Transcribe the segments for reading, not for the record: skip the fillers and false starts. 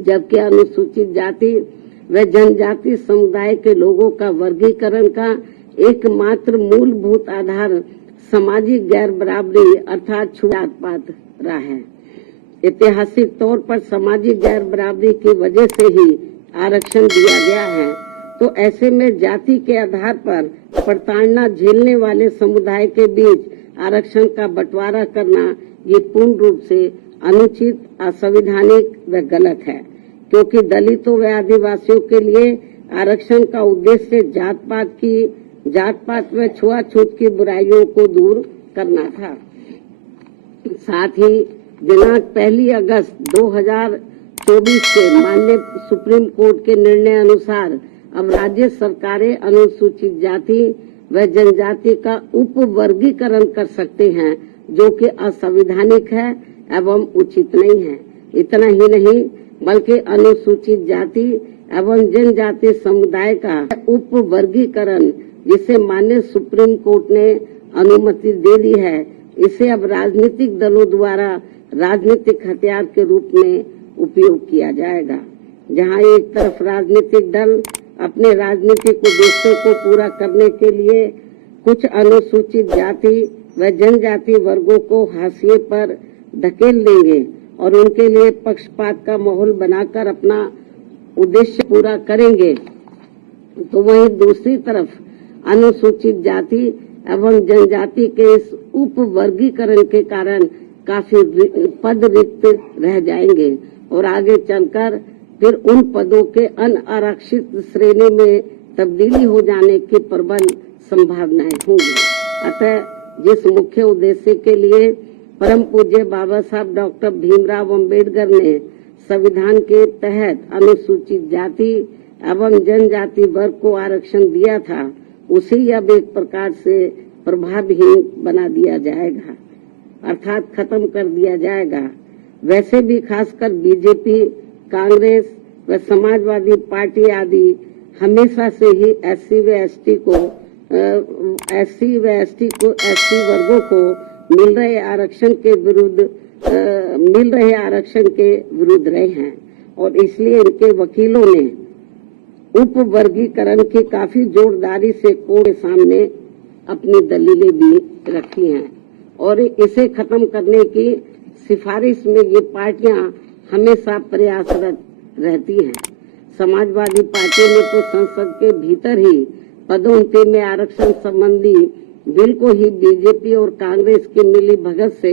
जबकि अनुसूचित जाति व जनजाति समुदाय के लोगों का वर्गीकरण का एकमात्र मूलभूत आधार सामाजिक गैर बराबरी अर्थात छूत पात रहा है। ऐतिहासिक तौर पर सामाजिक गैर बराबरी की वजह से ही आरक्षण दिया गया है, तो ऐसे में जाति के आधार पर प्रताड़ना झेलने वाले समुदाय के बीच आरक्षण का बंटवारा करना ये पूर्ण रूप से अनुचित, असंवैधानिक व गलत है, क्योंकि दलितों व आदिवासियों के लिए आरक्षण का उद्देश्य जात पात व छुआछूत की बुराइयों को दूर करना था। साथ ही दिनांक 1 अगस्त 2024 के माननीय सुप्रीम कोर्ट के निर्णय अनुसार अब राज्य सरकारें अनुसूचित जाति व जनजाति का उप वर्गीकरण कर सकते हैं, जो कि असंवैधानिक है एवं उचित नहीं है। इतना ही नहीं बल्कि अनुसूचित जाति एवं जनजाति समुदाय का उप वर्गीकरण जिसे माननीय सुप्रीम कोर्ट ने अनुमति दे दी है, इसे अब राजनीतिक दलों द्वारा राजनीतिक हथियार के रूप में उपयोग किया जाएगा। जहां एक तरफ राजनीतिक दल अपने राजनीतिक उद्देश्यों को पूरा करने के लिए कुछ अनुसूचित जाति व जनजाति वर्गों को हाशिए पर धकेल देंगे और उनके लिए पक्षपात का माहौल बनाकर अपना उद्देश्य पूरा करेंगे, तो वहीं दूसरी तरफ अनुसूचित जाति एवं जनजाति के इस उप वर्गीकरण के कारण काफी पद रिक्त रह जाएंगे और आगे चलकर फिर उन पदों के अनारक्षित श्रेणी में तब्दीली हो जाने की प्रबल संभावनाएं होंगी। अतः जिस मुख्य उद्देश्य के लिए परम पूज्य बाबा साहब डॉक्टर भीमराव अंबेडकर ने संविधान के तहत अनुसूचित जाति एवं जनजाति वर्ग को आरक्षण दिया था, उसे अब एक प्रकार से प्रभावहीन बना दिया जाएगा, अर्थात खत्म कर दिया जाएगा। वैसे भी खासकर बीजेपी, कांग्रेस व समाजवादी पार्टी आदि हमेशा से ही एससी व एसटी वर्गों को मिल रहे आरक्षण के विरुद्ध रहे हैं और इसलिए इनके वकीलों ने उप वर्गीकरण की काफी जोरदारी से कोर्ट के सामने अपनी दलीलें भी रखी हैं और इसे खत्म करने की सिफारिश में ये पार्टियां हमेशा प्रयासरत रहती हैं। समाजवादी पार्टी ने तो संसद के भीतर ही पदोन्नति में आरक्षण संबंधी बिल को ही बीजेपी और कांग्रेस की मिली भगत से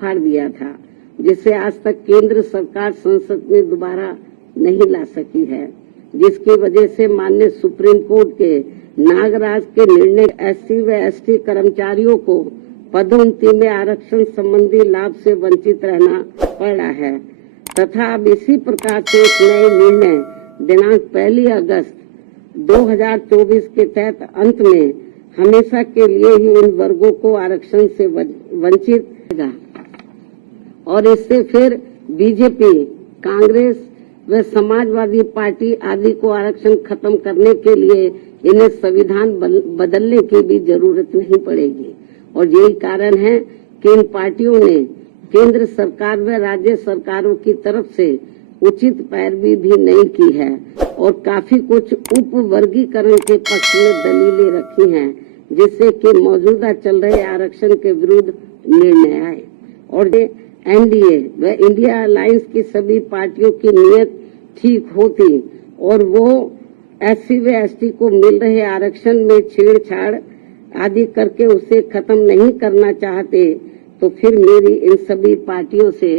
फाड़ दिया था, जिसे आज तक केंद्र सरकार संसद में दोबारा नहीं ला सकी है, जिसकी वजह से माननीय सुप्रीम कोर्ट के नागराज के निर्णय एससी व एसटी कर्मचारियों को पदोन्नति में आरक्षण संबंधी लाभ से वंचित रहना पड़ा है तथा अब इसी प्रकार से एक नए निर्णय दिनांक 1 अगस्त 2024 के तहत अंत में हमेशा के लिए ही इन वर्गों को आरक्षण से वंचित रहेगा और इससे फिर बीजेपी, कांग्रेस व समाजवादी पार्टी आदि को आरक्षण खत्म करने के लिए इन्हें संविधान बदलने की भी जरूरत नहीं पड़ेगी। और यही कारण है कि इन पार्टियों ने केंद्र सरकार व राज्य सरकारों की तरफ से उचित पैरवी भी नहीं की है और काफी कुछ उप वर्गीकरण के पक्ष में दलीलें रखी हैं, जिससे कि मौजूदा चल रहे आरक्षण के विरुद्ध निर्णय आए और एनडीए व इंडिया अलायंस की सभी पार्टियों की नीयत ठीक होती और वो एससी व एसटी को मिल रहे आरक्षण में छेड़छाड़ आदि करके उसे खत्म नहीं करना चाहते, तो फिर मेरी इन सभी पार्टियों से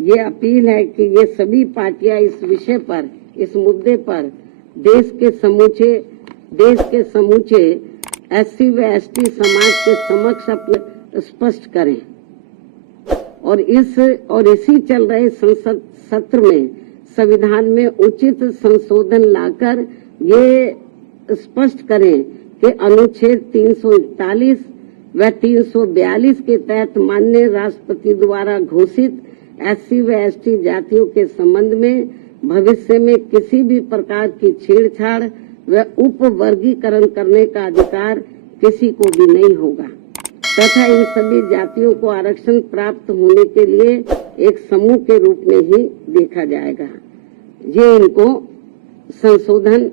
ये अपील है कि ये सभी पार्टियां इस विषय पर, इस मुद्दे पर देश के समूचे एससी व एसटी समाज के समक्ष अपने स्पष्ट करें और इसी चल रहे संसद सत्र में संविधान में उचित संशोधन लाकर ये स्पष्ट करें कि अनुच्छेद 341 व 342 के तहत माननीय राष्ट्रपति द्वारा घोषित एससी व एसटी जातियों के संबंध में भविष्य में किसी भी प्रकार की छेड़छाड़ व उप वर्गीकरण करने का अधिकार किसी को भी नहीं होगा तथा इन सभी जातियों को आरक्षण प्राप्त होने के लिए एक समूह के रूप में ही देखा जाएगा। ये इनको संशोधन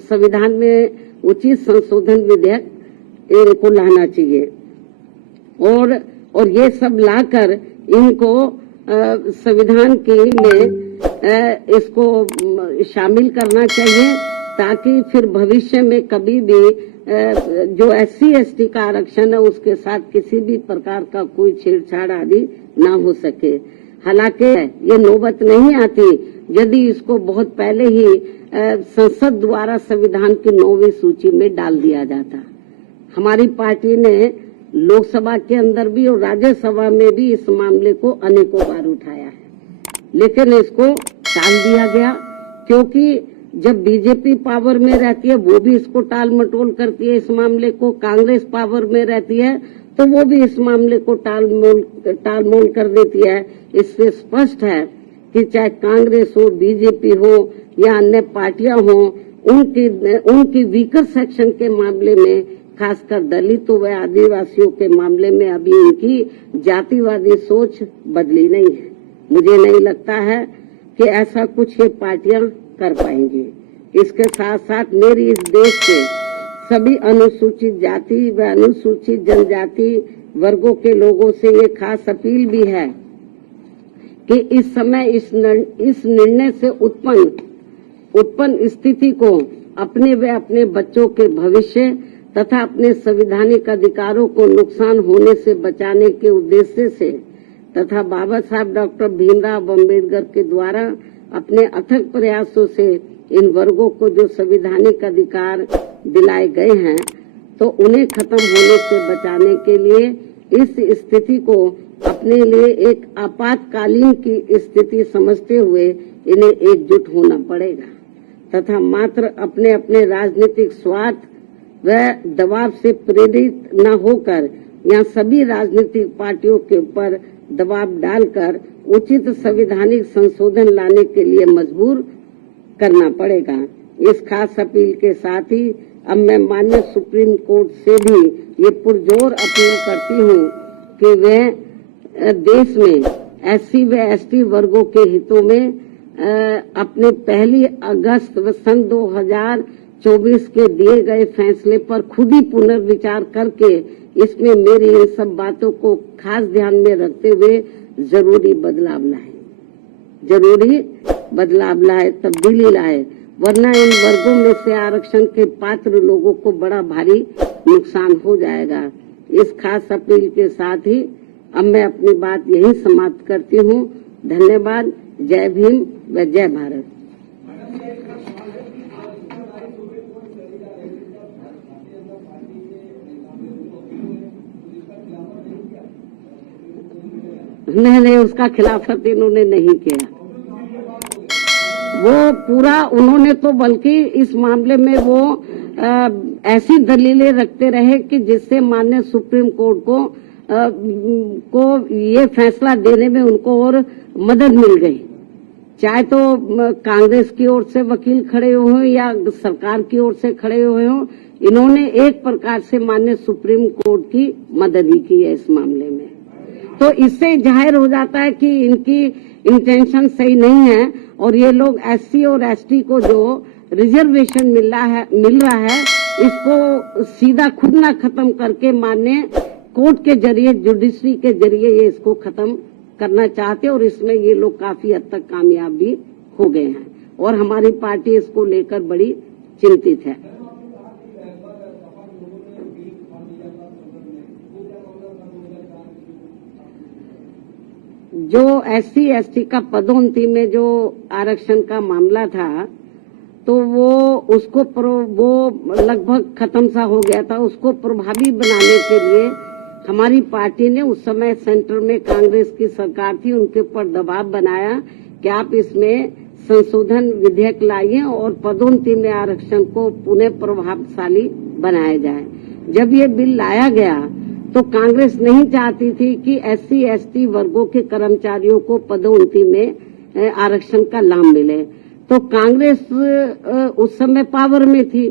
संविधान में उचित संशोधन विधेयक इनको लाना चाहिए और ये सब लाकर इनको संविधान की में इसको शामिल करना चाहिए, ताकि फिर भविष्य में कभी भी जो SC/ST का आरक्षण है उसके साथ किसी भी प्रकार का कोई छेड़छाड़ आदि ना हो सके। हालांकि ये नौबत नहीं आती यदि इसको बहुत पहले ही संसद द्वारा संविधान की 9वीं सूची में डाल दिया जाता। हमारी पार्टी ने लोकसभा के अंदर भी और राज्यसभा में भी इस मामले को अनेकों बार उठाया है, लेकिन इसको टाल दिया गया, क्योंकि जब बीजेपी पावर में रहती है वो भी इसको टाल मटोल करती है। इस मामले को कांग्रेस पावर में रहती है तो वो भी इस मामले को टाल मोल कर देती है। इससे स्पष्ट है कि चाहे कांग्रेस हो, बीजेपी हो या अन्य पार्टियां हो, उनकी वीकर सेक्शन के मामले में, खासकर दलितों व आदिवासियों के मामले में अभी उनकी जातिवादी सोच बदली नहीं है। मुझे नहीं लगता है कि ऐसा कुछ ये पार्टियां कर पाएंगी। इसके साथ साथ मेरी इस देश के सभी अनुसूचित जाति व अनुसूचित जनजाति वर्गों के लोगों से ये खास अपील भी है कि इस समय इस निर्णय से उत्पन्न स्थिति को अपने व अपने बच्चों के भविष्य तथा अपने संवैधानिक अधिकारों को नुकसान होने से बचाने के उद्देश्य से तथा बाबा साहब डॉक्टर भीमराव अम्बेडकर के द्वारा अपने अथक प्रयासों से इन वर्गों को जो संवैधानिक अधिकार दिलाए गए हैं, तो उन्हें खत्म होने से बचाने के लिए इस स्थिति को अपने लिए एक आपातकालीन की स्थिति समझते हुए इन्हें एकजुट होना पड़ेगा तथा मात्र अपने अपने राजनीतिक स्वार्थ व दबाव से प्रेरित न होकर यहाँ सभी राजनीतिक पार्टियों के ऊपर दबाव डालकर उचित संवैधानिक संशोधन लाने के लिए मजबूर करना पड़ेगा। इस खास अपील के साथ ही अब मैं माननीय सुप्रीम कोर्ट से भी ये पुरजोर अपील करती हूँ कि वह देश में SC व ST वर्गों के हितों में अपने 1 अगस्त सन 2024 के दिए गए फैसले पर खुद ही पुनर्विचार करके इसमें मेरी इन सब बातों को खास ध्यान में रखते हुए जरूरी बदलाव लाए, तब्दीली लाए, वरना इन वर्गों में से आरक्षण के पात्र लोगों को बड़ा भारी नुकसान हो जाएगा। इस खास अपील के साथ ही अब मैं अपनी बात यही समाप्त करती हूँ। धन्यवाद। जय भीम व जय भारत। नहीं, उसका खिलाफत इन्होंने नहीं किया। वो पूरा उन्होंने तो बल्कि इस मामले में वो ऐसी दलीलें रखते रहे कि जिससे माननीय सुप्रीम कोर्ट को ये फैसला देने में उनको और मदद मिल गई। चाहे तो कांग्रेस की ओर से वकील खड़े हुए या सरकार की ओर से खड़े हुए हों, इन्होंने एक प्रकार से माननीय सुप्रीम कोर्ट की मदद ही की है इस मामले में। तो इससे जाहिर हो जाता है कि इनकी इंटेंशन सही नहीं है और ये लोग SC और ST को जो रिजर्वेशन मिल रहा है इसको सीधा खुद ना खत्म करके माननीय कोर्ट के जरिए, जुडिशरी के जरिए ये इसको खत्म करना चाहते और इसमें ये लोग काफी हद तक कामयाब भी हो गए हैं और हमारी पार्टी इसको लेकर बड़ी चिंतित है। जो SC ST का पदोन्नति में जो आरक्षण का मामला था तो वो लगभग खत्म सा हो गया था। उसको प्रभावी बनाने के लिए हमारी पार्टी ने उस समय सेंटर में कांग्रेस की सरकार थी, उनके ऊपर दबाव बनाया कि आप इसमें संशोधन विधेयक लाइए और पदोन्नति में आरक्षण को पुनः प्रभावशाली बनाया जाए। जब ये बिल लाया गया तो कांग्रेस नहीं चाहती थी कि SC ST वर्गों के कर्मचारियों को पदोन्नति में आरक्षण का लाभ मिले। तो कांग्रेस उस समय पावर में थी,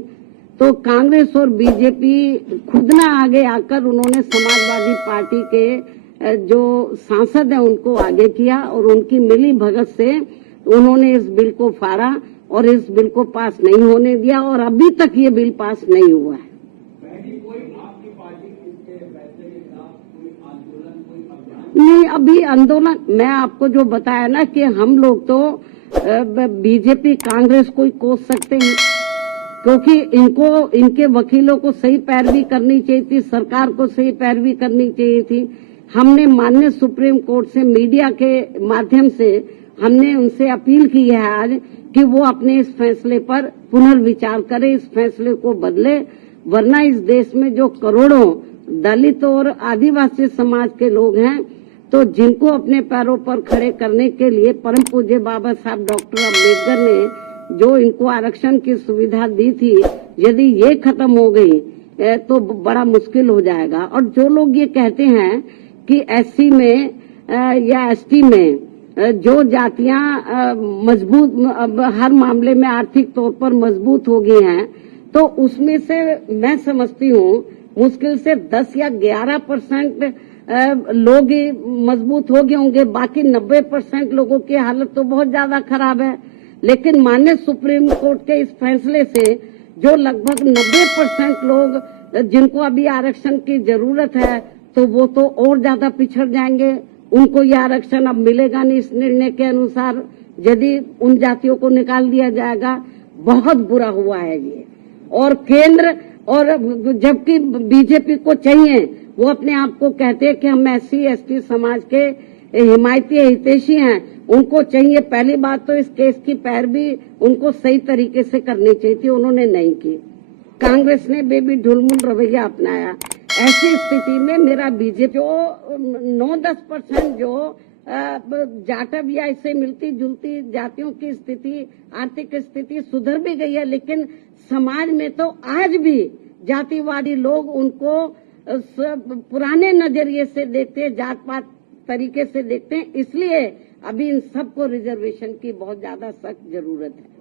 तो कांग्रेस और बीजेपी खुद ना आगे आकर उन्होंने समाजवादी पार्टी के जो सांसद हैं उनको आगे किया और उनकी मिली भगत से उन्होंने इस बिल को फाड़ा और इस बिल को पास नहीं होने दिया और अभी तक ये बिल पास नहीं हुआ है। नहीं, अभी आंदोलन मैं आपको जो बताया ना कि हम लोग तो बीजेपी कांग्रेस को ही कोस सकते हैं, क्योंकि इनके वकीलों को सही पैरवी करनी चाहिए थी, सरकार को सही पैरवी करनी चाहिए थी। हमने माननीय सुप्रीम कोर्ट से मीडिया के माध्यम से हमने उनसे अपील की है आज कि वो अपने इस फैसले पर पुनर्विचार करें, इस फैसले को बदले, वरना इस देश में जो करोड़ों दलित और आदिवासी समाज के लोग हैं, तो जिनको अपने पैरों पर खड़े करने के लिए परम पूज्य बाबा साहब डॉक्टर अम्बेडकर ने जो इनको आरक्षण की सुविधा दी थी, यदि ये खत्म हो गई तो बड़ा मुश्किल हो जाएगा। और जो लोग ये कहते हैं कि एससी में या एसटी में जो जातियां मजबूत हर मामले में आर्थिक तौर पर मजबूत हो गई हैं, तो उसमें से मैं समझती हूँ मुश्किल से 10 या 11% लोग ही मजबूत हो गए होंगे, बाकी 90% लोगों की हालत तो बहुत ज्यादा खराब है। लेकिन माननीय सुप्रीम कोर्ट के इस फैसले से जो लगभग 90% लोग जिनको अभी आरक्षण की जरूरत है, तो वो तो और ज्यादा पिछड़ जाएंगे, उनको ये आरक्षण अब मिलेगा नहीं। इस निर्णय के अनुसार यदि उन जातियों को निकाल दिया जाएगा, बहुत बुरा हुआ है ये। और केंद्र और जबकि बीजेपी को चाहिए, वो अपने आप को कहते हैं कि हम एससी एसटी समाज के हिमायती हितैषी हैं, उनको चाहिए पहली बात तो इस केस की पैरवी उनको सही तरीके से करनी चाहिए थी, उन्होंने नहीं की। कांग्रेस ने बेबी ढुलमुल रवैया अपनाया। ऐसी स्थिति में मेरा बीजेपी जो 9-10% जो जाटव या इससे मिलती जुलती जातियों की स्थिति, आर्थिक स्थिति सुधर भी गई है, लेकिन समाज में तो आज भी जातिवादी लोग उनको पुराने नजरिए से देखते हैं, जात पात तरीके से देखते हैं। इसलिए अभी इन सबको रिजर्वेशन की बहुत ज्यादा सख्त जरूरत है।